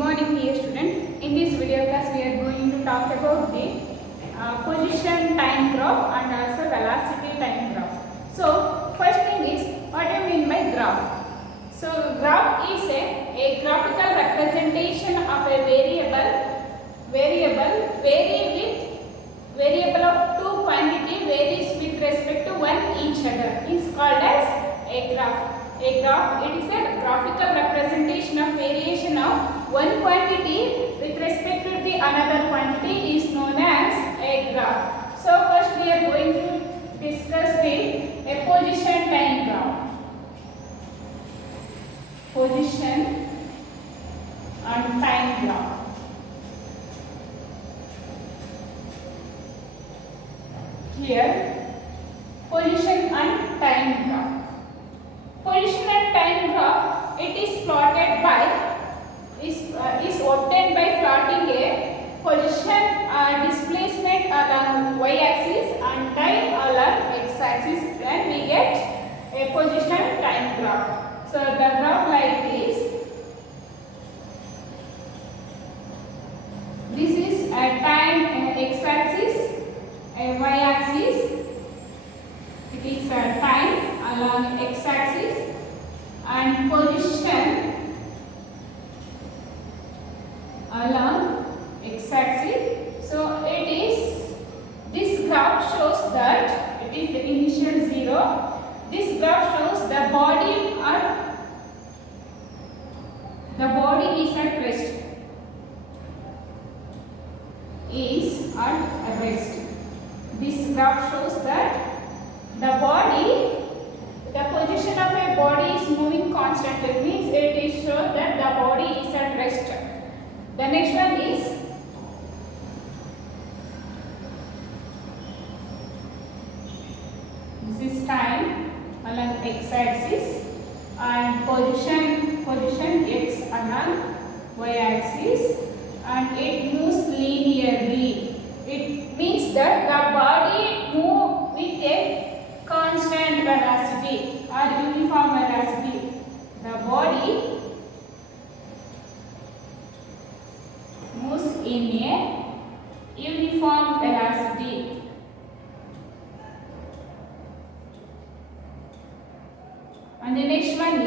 morning, dear student. In this video class, we are going to talk about the position time graph and also velocity time graph. So, first thing is, what I mean by graph. So, graph is a graphical representation of a variable of two quantity varies with respect to one each other is called as a graph. A graph, it is a graphical representation of variation of one quantity with respect to the another quantity is known as a graph. So first we are going to discuss a position time graph. Position and time graph. Here, position and time graph. Position and time graph, it is plotted by is obtained by plotting a position displacement along y-axis and time along x-axis. Then we get a position time graph. So the graph like this. This is a time x-axis, a y-axis. It is a time along x-axis and position along x-axis. So it is, this graph shows that it is the initial zero. This graph shows the body is at rest. Is at rest. This graph shows that the position of a body is moving constantly. It means it is shown that the body is at rest. The next one is this is time along x-axis and position x along y-axis, and it moves linearly. It means that the body moves with a constant velocity or uniform velocity. The body moves in a uniform velocity. And the next one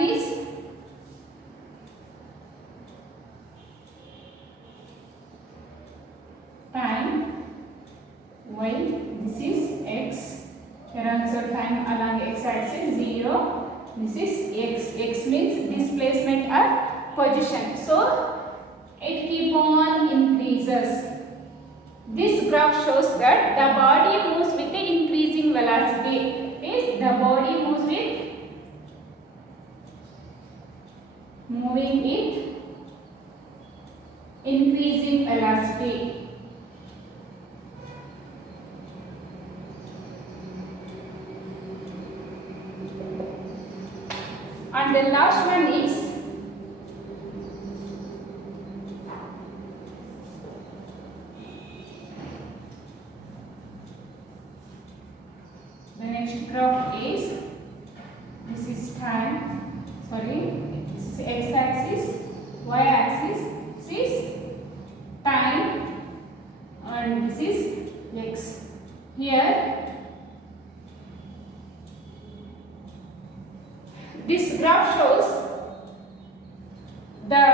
is time y. This is x. Here also time along x-axis 0. This is x. X means displacement or position. So it keep on increases. This graph shows that the body moves with the increasing velocity. Is the body moves with increasing velocity. And the last one is the next graph is, this is time, this is x-axis, y-axis, this is time, and this is x. Here this graph shows the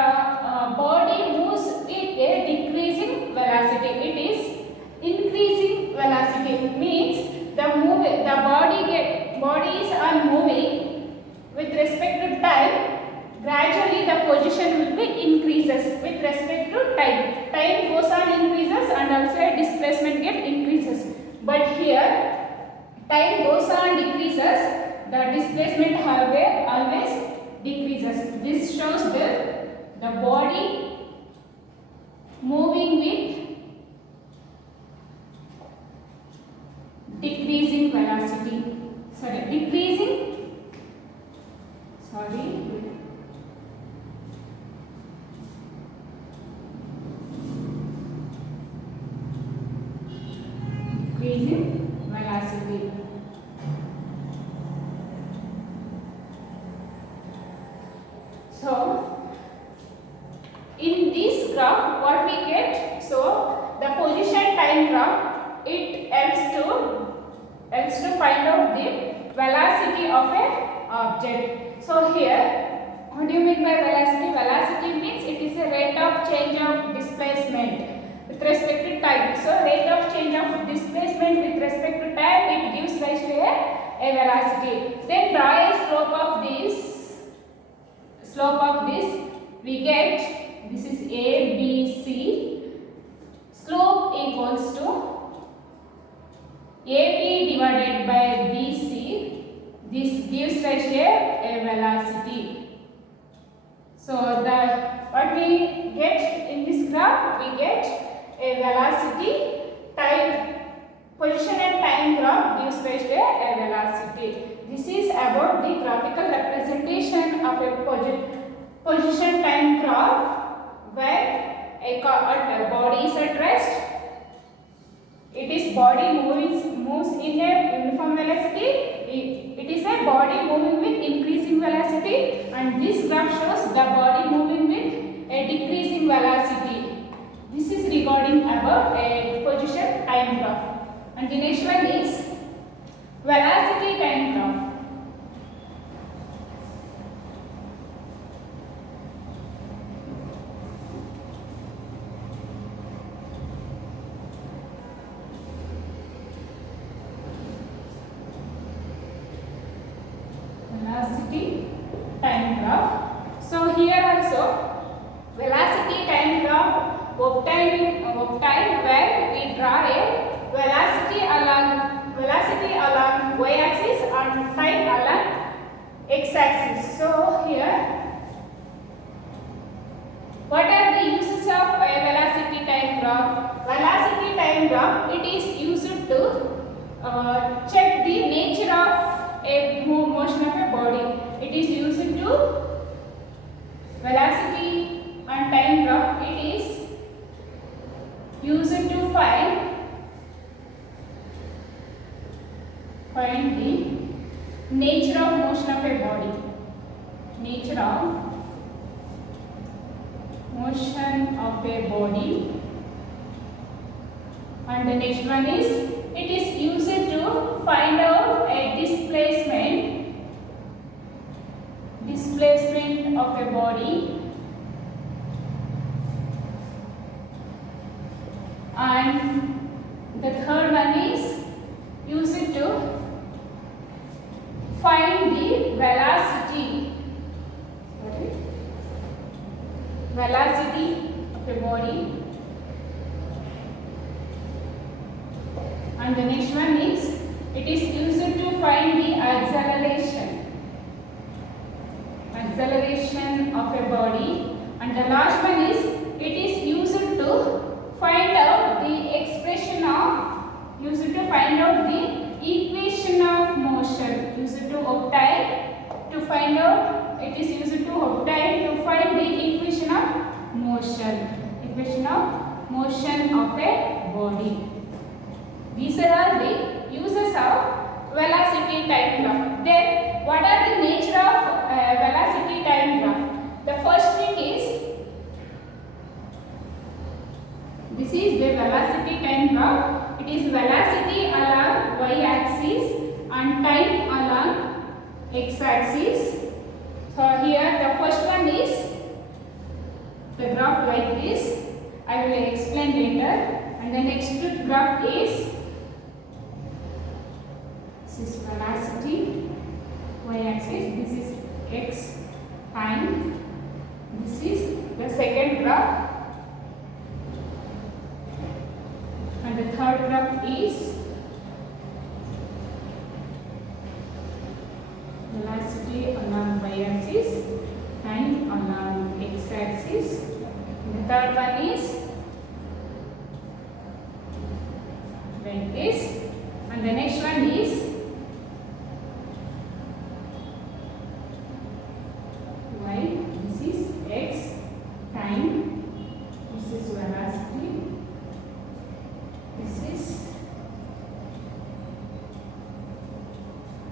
body moves with a decreasing velocity. It is increasing velocity. It means the bodies are moving with respect to time. Gradually the position will be increases with respect to time. Time goes on increases and also displacement get increases. But here time goes on decreases. The displacement always decreases. This shows the body moving with decreasing velocity. Decreasing velocity. So graph what we get, so the position time graph, it helps to find out the velocity of a object. So here, what do you mean by velocity? Velocity means it is a rate of change of displacement with respect to time. So rate of change of displacement with respect to time, it gives rise to a velocity. Then draw a slope of this. We get, this is A, B, C. Slope equals to AB divided by BC. This gives rise to a velocity. So what we get in this graph, we get a velocity, time, position and time graph gives rise to a velocity. This is about the graphical representation of a position time graph where a body is at rest. Its body moves in a uniform velocity. It is a body moving with increasing velocity, and this graph shows the body moving with a decreasing velocity. This is regarding about a position time graph. And the next one is velocity time graph. Velocity time graph. So here also velocity time graph obtained where we draw a velocity along y-axis and time along x-axis. So here, what are the uses of a velocity time graph? Velocity time graph, it is used to check the nature of a motion of a body. It is used to velocity and time graph. It is used to find the nature of motion of a body. Nature of motion of a body. And the next one is, it is used to find out a displacement of a body. And the third one is used to find the velocity of a body. And the next one is, it is used to find the acceleration of a body. And the last one is, it is used to find out the equation of motion. It is used to find the equation of motion of a body. These are all the uses of velocity time graph. Then, what are the nature of velocity time graph? The first thing is, this is the velocity time graph. It is velocity along y-axis and time along x-axis. So here the first one is the graph like this. I will explain later. And the next graph is, this is velocity y-axis. This is x time. This is the second graph. And the third graph is velocity along y-axis, time along x-axis. The third one is like this. And the next one is y. This is x, time. This is velocity. This is,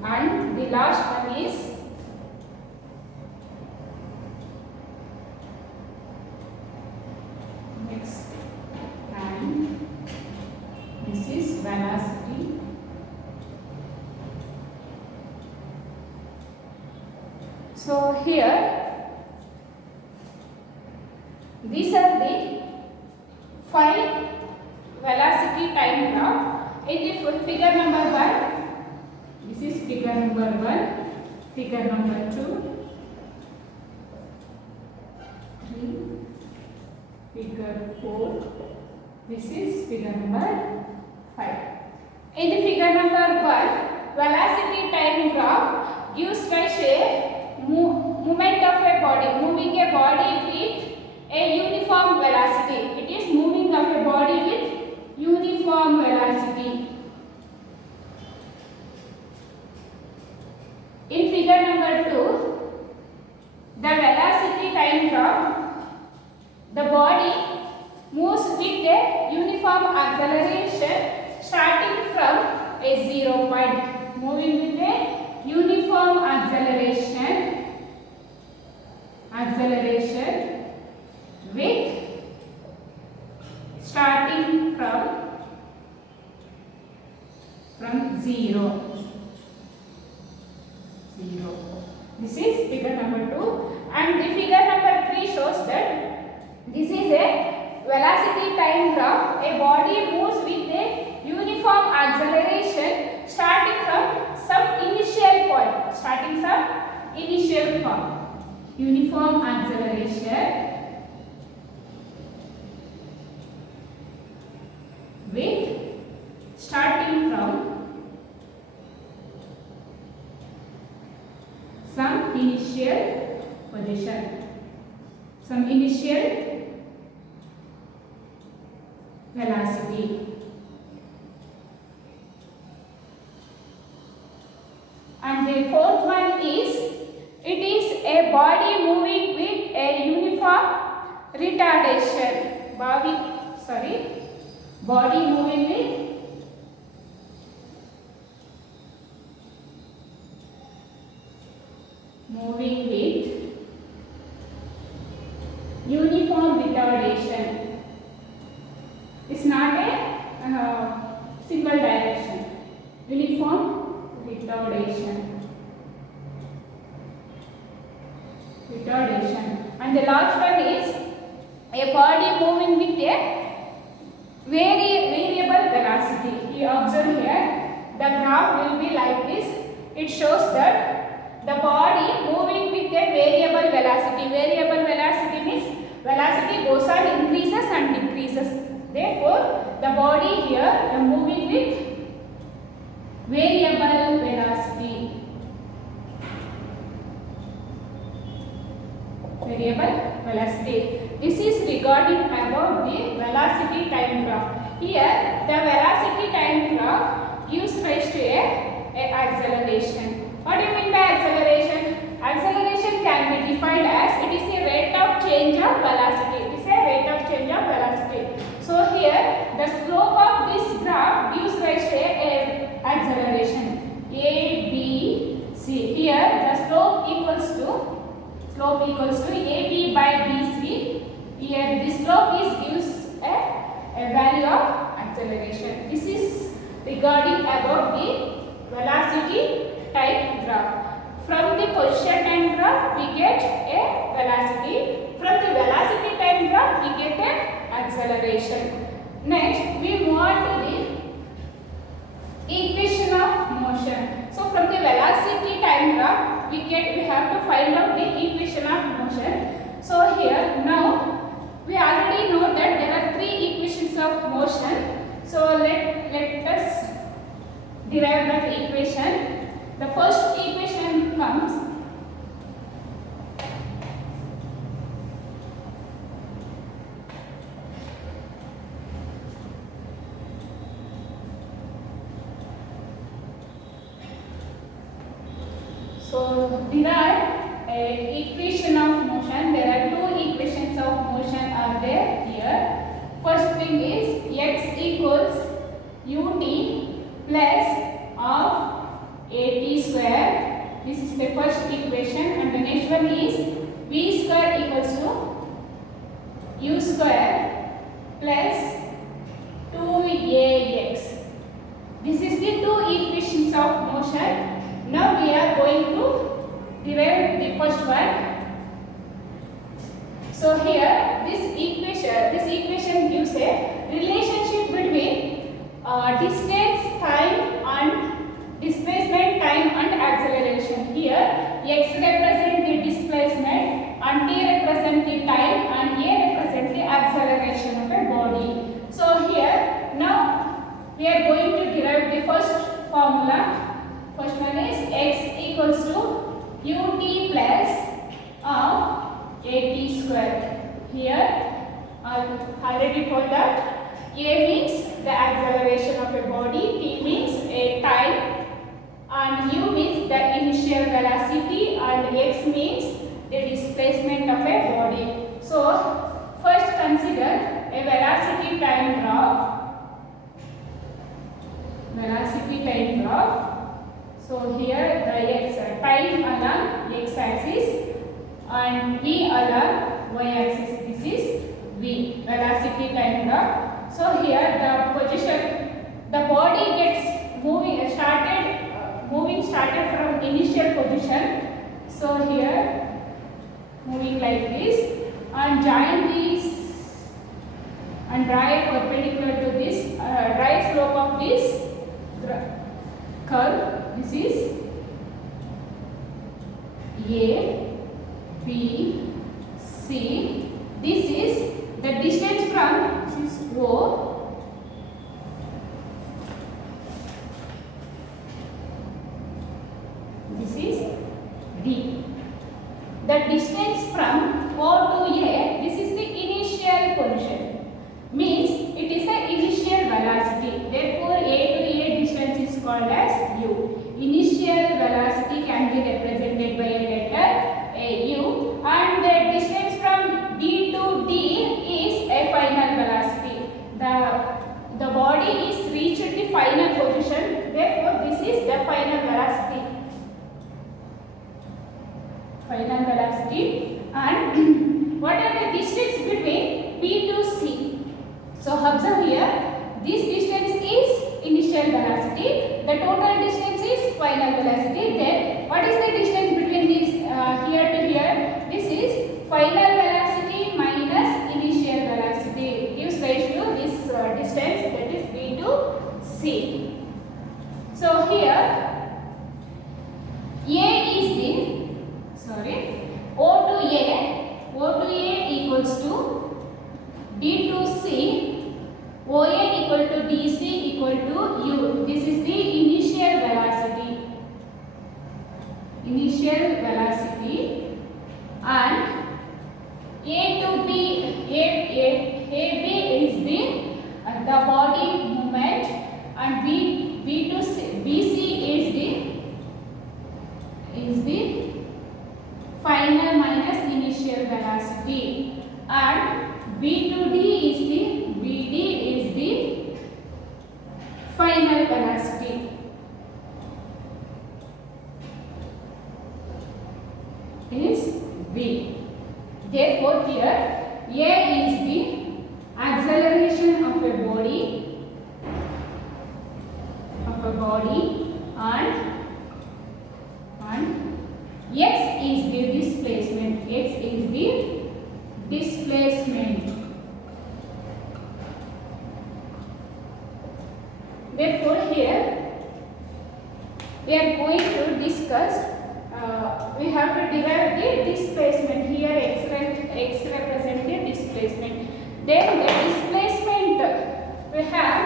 and the last one is So here these are the 5 velocity time graph. In the figure number 1, this is figure number 1, figure number 2, 3, figure 4, this is figure number 5. In the figure number 1, velocity time graph gives rise to a movement of a body, moving a body with a uniform velocity. It is moving of a body with uniform velocity. In figure number 2, the velocity time graph, the body moves with a uniform acceleration starting from a 0 point, moving with a uniform acceleration with starting from 0. This is figure number 2, and the figure number 3 shows that this is a velocity time graph. A body moves with a uniform acceleration starting from some initial point, uniform acceleration with starting from some initial position, some initial velocity. And the fourth one is, it is a body moving with a uniform retardation. Body moving with uniform retardation. It's not a single direction. Uniform retardation. And the last one is a body moving with a variable velocity. You observe here, the graph will be like this. It shows that the body moving with a variable velocity. Variable velocity means velocity goes on increases and decreases. Therefore, the body here is moving with variable velocity. This is regarding about the velocity time graph. Here, the velocity time graph gives rise to a acceleration. What do you mean by acceleration? Acceleration can be defined as it is a rate of change of velocity. So here, the slope of this graph gives rise to a acceleration. A, B, C. Here, the slope equals to AB by BC. Here, this slope gives a value of acceleration. This is regarding about the velocity time graph. From the position time graph, we get a velocity. From the velocity time graph, we get a acceleration. Next, we move on to the equation of motion. So, from the velocity time graph, we have to find out the equation of motion. So, here now we already know that there are 3 equations of motion. So, let us derive that equation. The first equation comes derive a equation of motion. There are 2 equations of motion are there here. First thing is x equals ut plus of at square. This is the first equation, and the next one is v square equals to u square plus 2ax. This is the 2 equations of motion. Now we are going to derive the first one. So here this equation gives a relationship between distance, time and displacement, time and acceleration. Here x represent the displacement and t represent the time and a represent the acceleration of a body. So here now we are going to derive the first formula. First one is x equals to ut plus of at square. Here I already told that a means the acceleration of a body, t means a time, and u means the initial velocity, and x means the displacement of a body. So first consider a velocity time graph. Velocity time graph. So here the time along x axis and v along y axis. This is v, velocity time graph. So here the position, the body gets moving started from initial position. So here moving like this and join these and draw a perpendicular to this, draw a slope of this curve. This is A, B, C. This is the distance from, this is O. This is D. The distance from O to A, this is the initial position. Means it is the initial velocity. Therefore, A to A distance is called as U. Initial velocity can be represented by a letter AU, and the distance from D to D is a final velocity. The body is reached the final position. Therefore, this is the final velocity. Final velocity. And what are the distance between B to C? So observe here, this distance is initial velocity, the total distance is final velocity. Then what is the distance between these here to here? This is final velocity minus initial velocity gives rise to this distance, that is B to C. So here A is the, O to A equals to D to C, OA equal to DC equal to U. This is the initial velocity. Initial velocity. And A to B, AB is the body movement, and B to C, BC is the final minus initial velocity, and B to D is the BD is the final velocity. Is V. Therefore, here A is the acceleration of a body, and X is the displacement. X is the displacement. Therefore, here we are going to discuss. We have to derive the displacement. Here X represents the displacement. Then the displacement, we have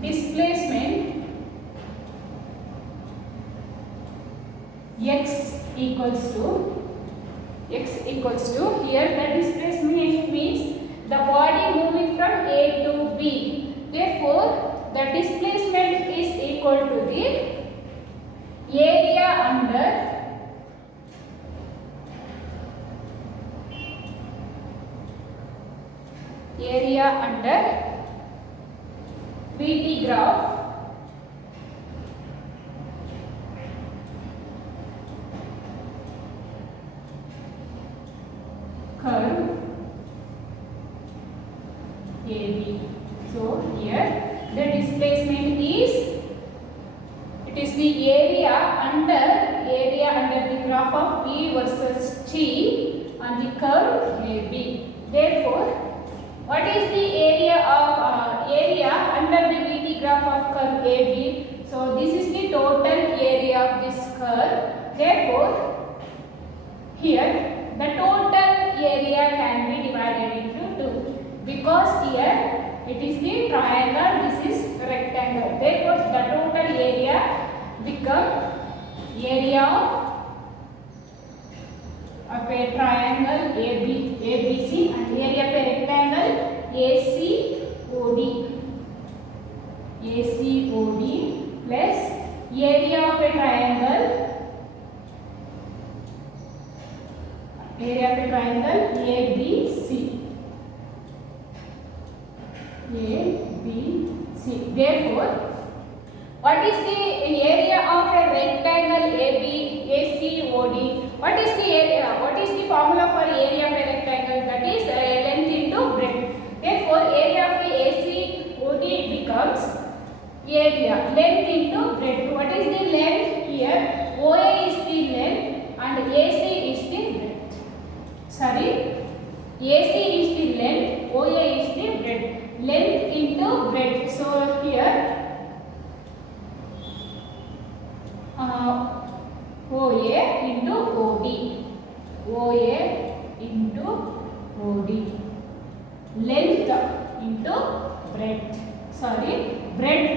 displacement X equals to, here the displacement means the body moving from A to B. Therefore, the displacement is equal to the area under VT graph curve AB. So here the displacement is, it is the the area under the graph of E versus T on the curve AB. Therefore, what is the area under the VT graph of curve AB? So this is the total area of this curve. Therefore, here the total area can be divided into 2 because here it is the triangle, this is rectangle. Therefore, the total area become area of a triangle ABC and area of a rectangle ACOD plus area of a triangle ABC. Therefore, what is the area of a rectangle ACOD? What is the area? What is the formula for area of a rectangle? That is length into breadth. Therefore, area of a ACOD becomes area length into breadth. What is the length here? OA is the length and AC is the breadth. Sorry, AC is the length, OA is the breadth. Length into breadth. So here OA into OD. Length into breadth. Sorry, breadth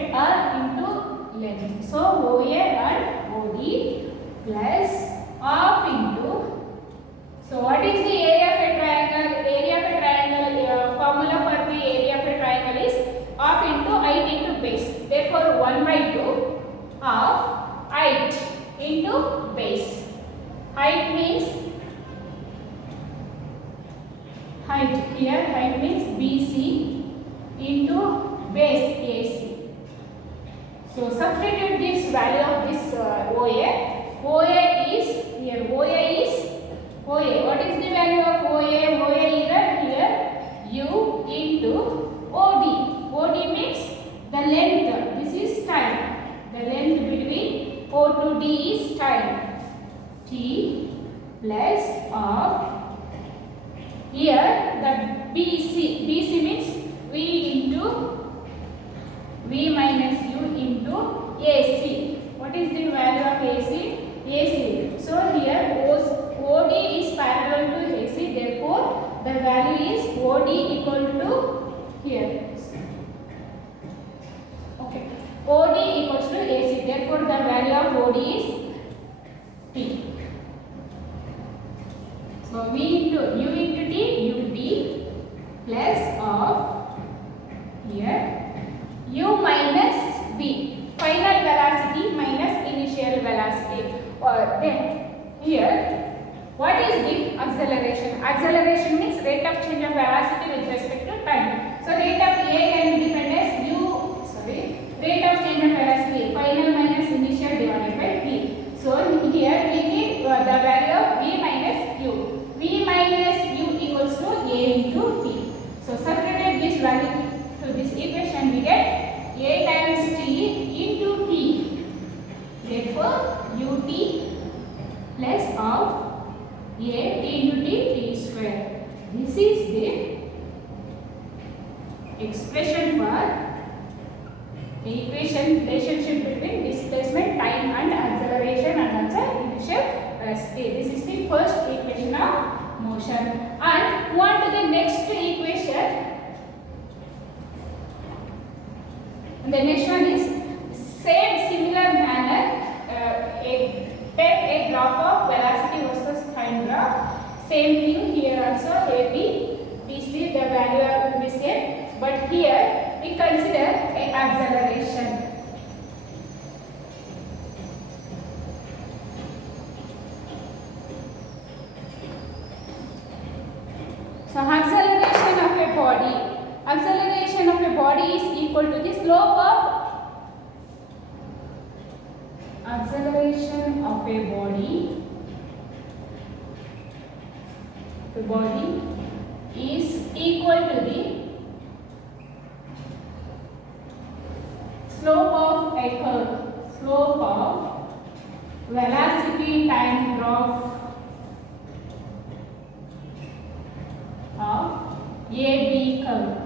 into length. So OA and OD plus half into. So what is the area of a triangle? Area of a triangle formula for the area of a triangle is half into height into base. Therefore 1/2 half height into base. Height means height means BC into base AC. So substitute this value of this OA is here. OA. What is the value of OA? OA is here U into OD. OD means the length. This is time. The length between O to D is time. T plus of. Here the BC. BC means V minus U into AC. What is the value of AC? AC. So here OD is parallel to AC. Therefore, the value is OD equal to here. Okay. OD equals to AC. Therefore, the value of OD is T. So V into U into T, UT plus of here U minus V. Final velocity minus initial velocity. Or then here. What is the acceleration? Acceleration means rate of change of velocity with respect to time. So rate of A can be defined as rate of change of velocity final minus initial divided by T. So here we get the value of V minus U. V minus U equals to A into T. So substitute this value to this equation, we get A times T into T. Therefore UT plus of A T into T square. This is the expression for the equation relationship between displacement, time and acceleration and also initial velocity. This is the first equation of motion. And move on to the next equation. The next one is similar manner. Take a graph of velocity versus time graph. Same thing here also AB, BC, the value will be same. But here we consider a acceleration. So acceleration of a body. Acceleration of a body is equal to the slope of acceleration of a body is equal to the slope of a curve. slope of velocity time graph of AB curve.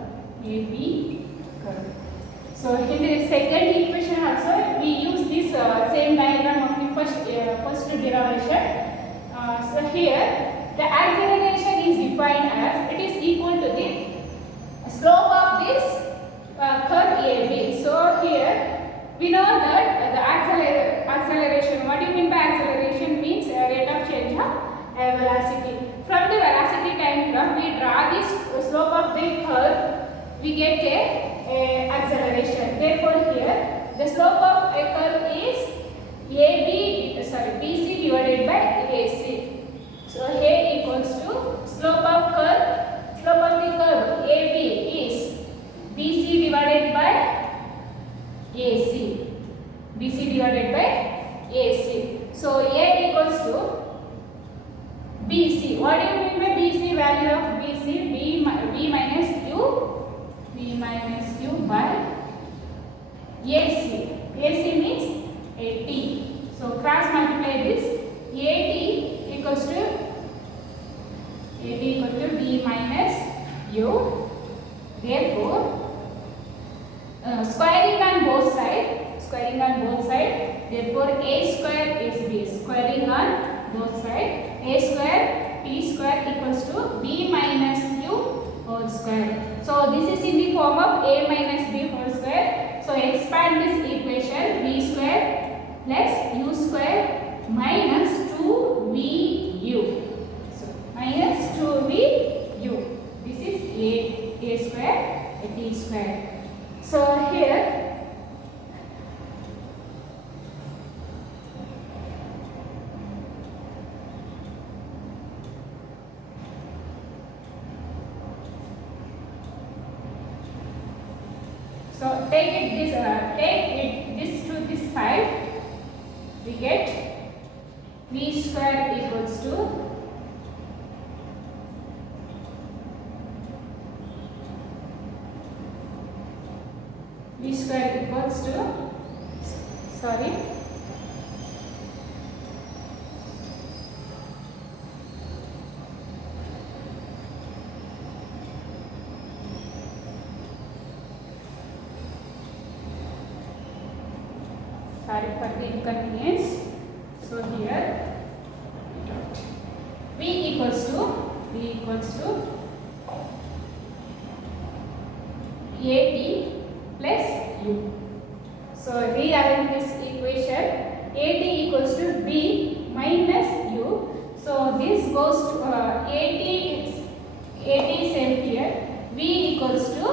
AB curve. So in the second equation also we use this same diagram of the first derivation. So here the acceleration is defined as it is equal to the slope of this curve AB. So here we know that the acceleration. What do you mean by acceleration? Means rate of change of velocity. From the velocity time graph, we draw this slope of the curve. We get a acceleration. Therefore, here the slope of a curve is BC divided by AC. So here equals to slope of the curve AB is BC divided by AC. BC divided by AC. So A equals to BC. What do you mean by BC? Value of BC? B minus U by AC. AC means 80. So cross multiply this. 80 equals to B minus U. Therefore, squaring on both sides. Therefore, A square is B. Squaring on both sides. A square T square equals to B minus U whole square. So this is in the form of A minus B whole square. So expand this equation. B square plus U square minus 2VU. So minus 2VU. This is A square, T square. So here take this to this side, we get V square equals to V square equals to sorry for the inconvenience. So here V equals to AT plus U. So rearrange this equation. AT equals to B minus U. So this goes to AT same here. V equals to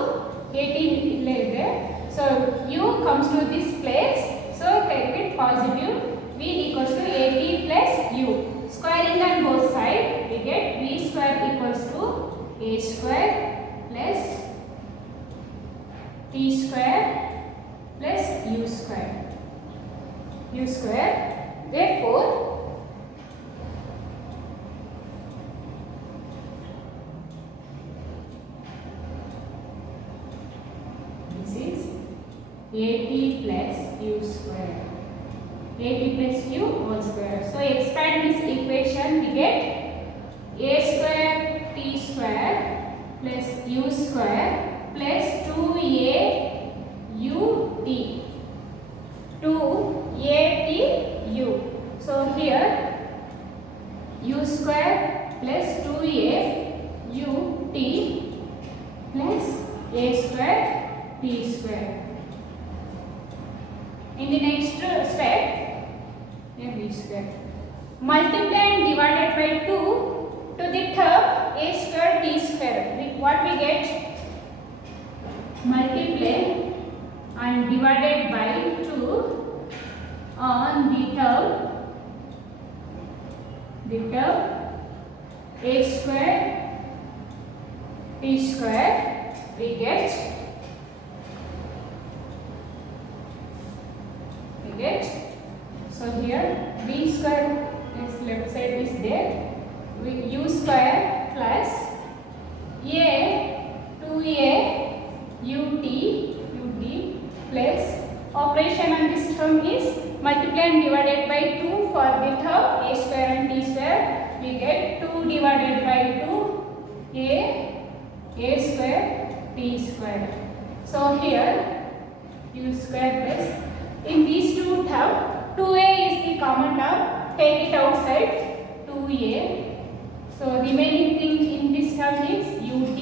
AT there. So U comes to this place. So take it positive. V equals to AT plus U. Squaring on both sides, we get V square equals to A square plus T square plus U square. Therefore, this is AT plus U square. AT plus U whole square. So expand this equation, we get A square T square plus U square plus 2A U T. 2AT U. So here U square plus 2A U T plus A square T square. In the next step, V square. Multiply and divided by 2 to the term A square T square. What we get? Multiply and divided by 2 on the term A square T square. We get so here B square is left side is there. U square plus A 2A UT plus operation on this term is multiply and divided by 2 for the term a square and t square. We get 2 divided by 2 a square t square. So here u square plus in these two terms 2a is the common term, take it outside 2a. So remaining thing in this term is ut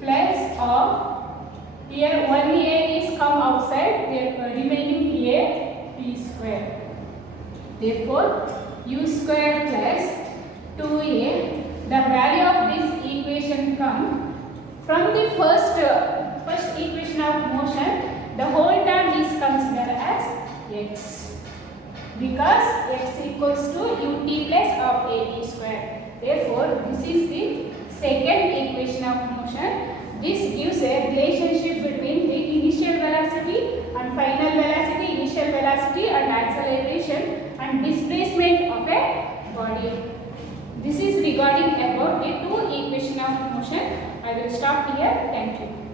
plus of here one a is come outside, therefore remaining a t square. Therefore u square plus 2a, the value of this equation come from the first equation of motion. The whole term is considered as x because x equals to ut plus of at square. Therefore this is the second equation of motion. This gives a relationship between the initial velocity and final velocity, initial velocity and acceleration and displacement of a body. This is regarding about the two equation of motion. I will stop here. Thank you.